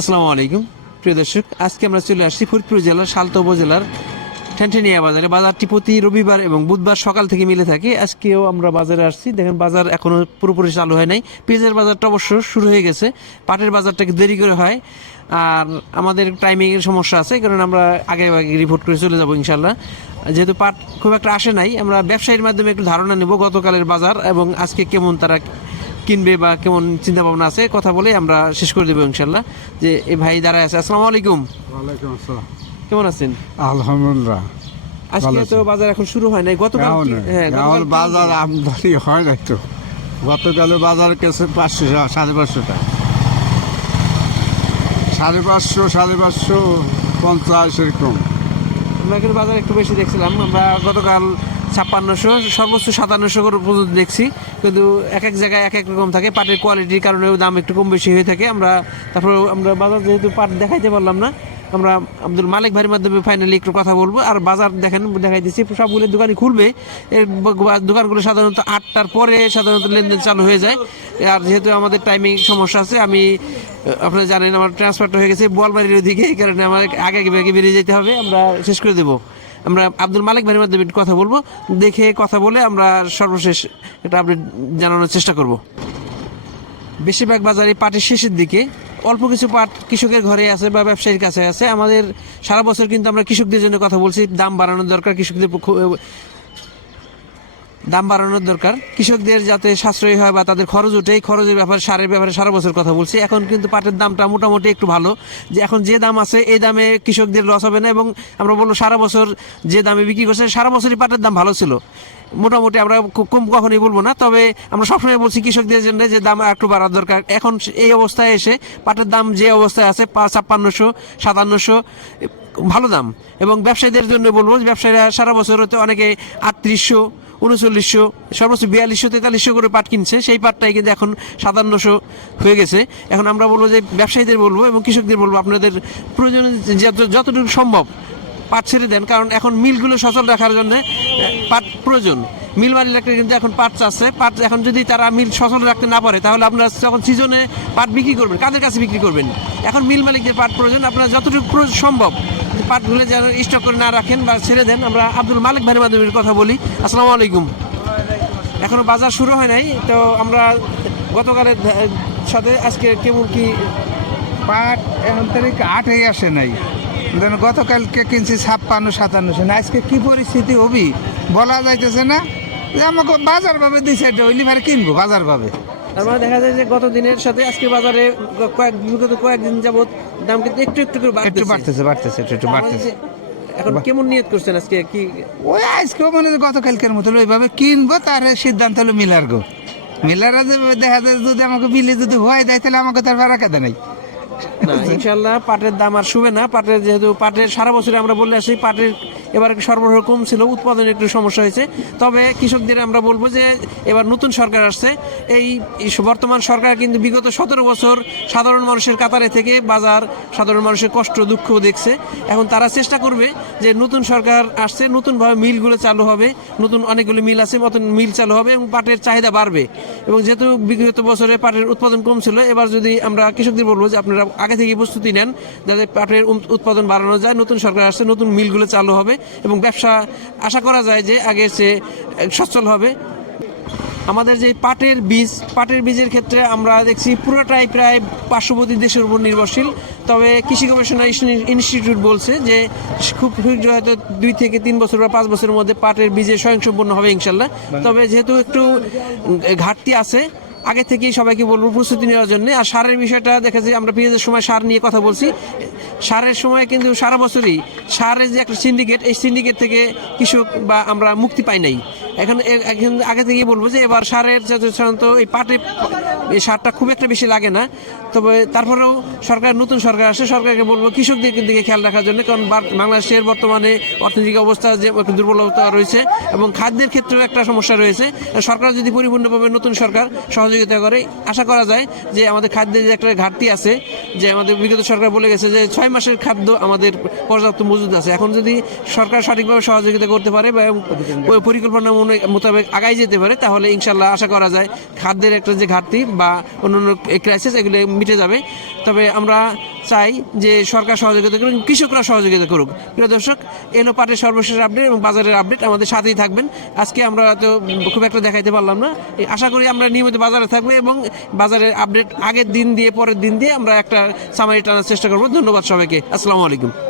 আসসালামু আলাইকুম প্রিয় দর্শক, আজকে আমরা চলে আসছি ফরিদপুর জেলার সালতা উপজেলার ঠ্যানঠ্যানিয়া বাজারে। বাজারটি প্রতি রবিবার এবং বুধবার সকাল থেকে মিলে থাকে। আজকেও আমরা বাজারে আসছি। দেখেন বাজার এখনো পুরোপুরি চালু হয় নাই। পেঁয়াজের বাজারটা অবশ্য শুরু হয়ে গেছে। পাটের বাজারটাকে দেরি করে হয়, আর আমাদের টাইমিংয়ের সমস্যা আছে, কারণ আমরা আগে আগে রিপোর্ট করে চলে যাবো ইনশাল্লাহ। যেহেতু পাট খুব একটা আসে নাই, আমরা ব্যবসায়ীর মাধ্যমে একটু ধারণা নেব গতকালের বাজার এবং আজকে কেমন তারা কিনবে বা কেমন চিন্তা ভাবনা আছে, কথা বলে আমরা শেষ করে দেবো ইনশাল্লাহ। যে এই ভাই দাঁড়ায় আছে। আসসালামু আলাইকুম। ওয়ালাইকুম আসসালাম। কেমন আছেন? আলহামদুলিল্লাহ। আজকে তো বাজার এখন শুরু হয় নাই। গতকাল এখন বাজার আমদানি হয় নাই তো। গতকাল বাজার কেছে 500 550 টাকা, 550 550 এরকম। আমরা কিন্তু বাজার একটু বেশি দেখছিলাম। আমরা গতকাল 5600 সর্বোচ্চ 5700 পর্যন্ত দেখছি, কিন্তু এক এক জায়গায় এক এক রকম থাকে। পাটের কোয়ালিটির কারণেও দাম একটু কম বেশি হয়ে থাকে। তারপর আমরা বাজার যেহেতু পাট দেখাইতে পারলাম না, আমরা আব্দুল মালিক ভাইয়ের মাধ্যমে ফাইনালি একটু কথা বলবো। আর বাজার দেখাই দিচ্ছি, সবগুলো দোকানই খুলবে। এর দোকানগুলো সাধারণত 8টার পরে সাধারণত লেনদেন চালু হয়ে যায়। আর যেহেতু আমাদের টাইমিং সমস্যা আছে, আপনারা জানেন আমার ট্রান্সফারটা হয়ে গেছে বোয়ালবাড়ির ওদিকে, এই কারণে আমার আগে আগে বেরিয়ে যেতে হবে। আমরা শেষ করে দেবো। আমরা আব্দুল মালিক ভাইয়ের মাধ্যমে একটু কথা বলবো, দেখে কথা বলে আমরা সর্বশেষ এটা আপডেট জানানোর চেষ্টা করব। বেশিরভাগ বাজারে পাটের শেষের দিকে, অল্প কিছু পাট কৃষকের ঘরে আছে বা ব্যবসায়ীর কাছে আছে। আমাদের সারা বছর কিন্তু আমরা কৃষকদের জন্য কথা বলছি, দাম বাড়ানোর দরকার, দাম বাড়ানোর দরকার, কৃষকদের যাতে সাশ্রয়ী হয় বা তাদের খরচ ওঠে, এই খরচের ব্যাপারে সারের ব্যাপারে সারা বছর কথা বলছি। এখন কিন্তু পাটের দামটা মোটামুটি একটু ভালো, যে এখন যে দাম আছে এই দামে কৃষকদের লস হবে না। এবং আমরা বলবো সারা বছর যে দামে বিক্রি করছে সারা বছরই পাটের দাম ভালো ছিল মোটামুটি। আমরা কম কখনই বলবো না, তবে আমরা সবসময় বলছি কৃষকদের জন্য যে দাম একটু বাড়ার দরকার। এখন এই অবস্থায় এসে পাটের দাম যে অবস্থায় আছে 5600 5700 ভালো দাম। এবং ব্যবসায়ীদের জন্য বলবো, ব্যবসায়ীরা সারা বছর হতে অনেকে 3800 3900 সর্বোচ্চ 4200 4300 করে পাট কিনছে, সেই পাটটাই কিন্তু এখন 5700 হয়ে গেছে। এখন আমরা বলবো যে ব্যবসায়ীদের বলবো এবং কৃষকদের বলবো, আপনাদের প্রয়োজনে যতটুকু সম্ভব পাট ছেড়ে দেন, কারণ এখন মিলগুলো সচল রাখার জন্য পাট প্রয়োজন। মিল মালিকরা কিন্তু এখন পাট চাচ্ছে। পাট এখন যদি তারা মিল সচল রাখতে না পারে, তাহলে আপনারা যখন সিজনে পাট বিক্রি করবেন কাদের কাছে বিক্রি করবেন? এখন মিল মালিকদের পাট প্রয়োজন। আপনারা যতটুকু সম্ভব পাটগুলো যেন স্টক করে না রাখেন বা ছেড়ে দেন। আমরা আব্দুল মালিক ভাইয়ের মাধ্যমে কথা বলি। আসসালামু আলাইকুম। এখনো বাজার শুরু হয় নাই, তো আমরা গতকালের সাথে আজকে কেমন কি পাট এখন তারিখ 8 আসে নাই। গতকালকে কিনছি 56 57, আজকে কি পরিস্থিতি হবি বলা যাইতেছে না। যে আমাকে বাজার ভাবে দিছে, এটা হইলে ভারে কিনবো বাজার ভাবে। তার মানে দেখা যায় যে গত দিনের সাথে আজকে বাজারে বিগত কয়েকদিন যাবত দাম কিন্তু একটু একটু করে বাড়তেছে। এখন কেমন নিয়ত করছেন আজকে? কি ওই আজকেও মানে গতকালকের মতো ওইভাবে কিনবো, তার সিদ্ধান্ত হলো মিলাররা দেখা যায় যদি আমাকে মিলে যদি হয়ে যায়, তাহলে আমাকে তার ভাড়া কাদা নাই না। ইনশাল্লাহ পাটের দাম আর শুবে না। যেহেতু পাটের সারা বছরে আমরা বলে আসি, পাটের এবার সরবরাহ কম ছিল, উৎপাদনের একটু সমস্যা হয়েছে। তবে কৃষকদের আমরা বলবো যে এবার নতুন সরকার আসছে। এই বর্তমান সরকার কিন্তু বিগত 17 বছর সাধারণ মানুষের কাতারে থেকে বাজার, সাধারণ মানুষের কষ্ট দুঃখ দেখছে। এখন তারা চেষ্টা করবে যে নতুন সরকার আসছে, নতুনভাবে মিলগুলো চালু হবে, নতুন অনেকগুলো মিল আছে, নতুন মিল চালু হবে এবং পাটের চাহিদা বাড়বে। এবং যেহেতু বিগত বছরে পাটের উৎপাদন কম ছিল, এবার যদি আমরা কৃষকদের বলবো যে আপনারা আগে থেকে প্রস্তুতি নেন যাতে পাটের উৎপাদন বাড়ানো যায়। নতুন সরকার আসছে, নতুন মিলগুলো চালু হবে এবং ব্যবসা আশা করা যায় যে আগের চেয়ে সচ্ছল হবে। আমাদের যে পাটের বীজের ক্ষেত্রে আমরা দেখছি পুরোটাই প্রায় পার্শ্ববর্তী দেশের উপর নির্ভরশীল। তবে কৃষি গবেষণা ইনস্টিটিউট বলছে যে খুব শীঘ্র হয়তো 2 থেকে 3 বছর বা 5 বছরের মধ্যে পাটের বীজের স্বয়ংসম্পূর্ণ হবে ইনশাল্লাহ। তবে যেহেতু একটু ঘাটতি আছে, আগে থেকেই সবাইকে বলবো প্রস্তুতি নেওয়ার জন্য। আর সারের বিষয়টা দেখা যায়, আমরা পেঁয়াজের সময় সার নিয়ে কথা বলছি। সারের সময় কিন্তু সারা বছরই সারের যে একটা সিন্ডিকেট, এই সিন্ডিকেট থেকে কৃষক বা আমরা মুক্তি পাই নাই। এখন আগে থেকেই বলবো যে এবার সারের সাধারণত এই পাটে এই সারটা খুব একটা বেশি লাগে না। তবে তারপরেও নতুন সরকার আসে, সরকারকে বলবো কৃষকদের দিকে খেয়াল রাখার জন্য, কারণ বাংলাদেশের বর্তমানে অর্থনৈতিক অবস্থা যে দুর্বলতা রয়েছে এবং খাদ্যের ক্ষেত্রেও একটা সমস্যা রয়েছে। সরকার যদি পরিপূর্ণভাবে নতুন সরকার সহযোগিতা করে, আশা করা যায় যে আমাদের খাদ্যের যে একটা ঘাটতি আছে, যে আমাদের বিগত সরকার বলে গেছে যে 6 মাসের খাদ্য আমাদের পর্যাপ্ত মজুদ আছে। এখন যদি সরকার সঠিকভাবে সহযোগিতা করতে পারে বা পরিকল্পনা মোতাবেক আগাই যেতে পারে, তাহলে ইনশাল্লাহ আশা করা যায় খাদ্যের একটা যে ঘাটতি বা অন্যান্য ক্রাইসিস এগুলো মিটে যাবে। তবে আমরা চাই যে সরকার সহযোগিতা করুক, কৃষকরা সহযোগিতা করুক। প্রিয় দর্শক, এলো পাটের সর্বশেষ আপডেট এবং বাজারের আপডেট, আমাদের সাথেই থাকবেন। আজকে আমরা তো খুব একটা দেখাইতে পারলাম না, আশা করি আমরা নিয়মিত বাজারে থাকবো এবং বাজারের আপডেট আগের দিন দিয়ে পরের দিন দিয়ে আমরা একটা সামারি টানার চেষ্টা করবো। ধন্যবাদ সবাইকে, আসসালামু আলাইকুম।